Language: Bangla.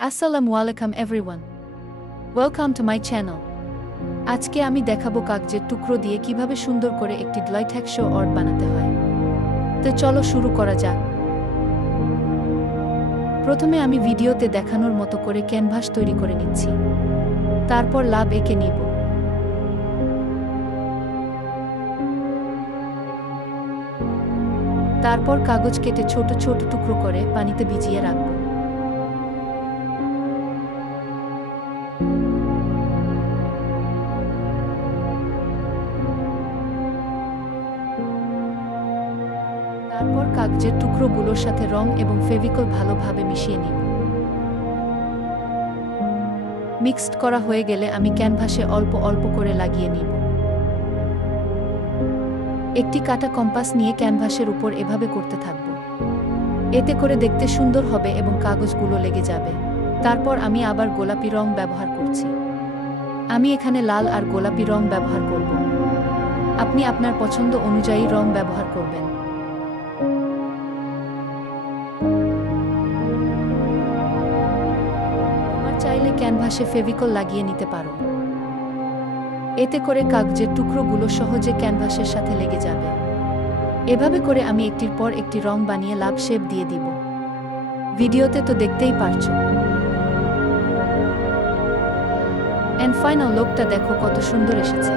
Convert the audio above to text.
আসসালামু আলাইকুম everyone welcome to my channel আজকে আমি দেখাবো কাগজের টুকরো দিয়ে কীভাবে সুন্দর করে একটি শো অর্ড বানাতে হয়। তো চলো শুরু করা যাক। প্রথমে আমি ভিডিওতে দেখানোর মতো করে ক্যানভাস তৈরি করে নিচ্ছি। তারপর লাভ এঁকে নিব। তারপর কাগজ কেটে ছোট ছোট টুকরো করে পানিতে ভিজিয়ে রাখব। তারপর কাগজের টুকরোগুলোর সাথে রং এবং ফেভিকল ভালোভাবে মিশিয়ে নিন মিক্সড করা হয়ে গেলে আমি ক্যানভাসে অল্প অল্প করে লাগিয়ে নিব। একটি কাটা কম্পাস নিয়ে ক্যানভাসের উপর এভাবে করতে থাকব। এতে করে দেখতে সুন্দর হবে এবং কাগজগুলো লেগে যাবে। তারপর আমি আবার গোলাপি রং ব্যবহার করছি। আমি এখানে লাল আর গোলাপি রং ব্যবহার করব। আপনি আপনার পছন্দ অনুযায়ী রং ব্যবহার করবেন। তোমার চাইলে ক্যানভাসে ফেভিকল লাগিয়ে নিতে পারো। এতে করে কাগজের টুকরোগুলো সহজে ক্যানভাসের সাথে লেগে যাবে। এভাবে করে আমি একটির পর একটি রং বানিয়ে লাভ শেপ দিয়ে দিব। ভিডিওতে তো দেখতেই পারছ। এন্ড ফাইনাল লোকটা দেখো কত সুন্দর এসেছে।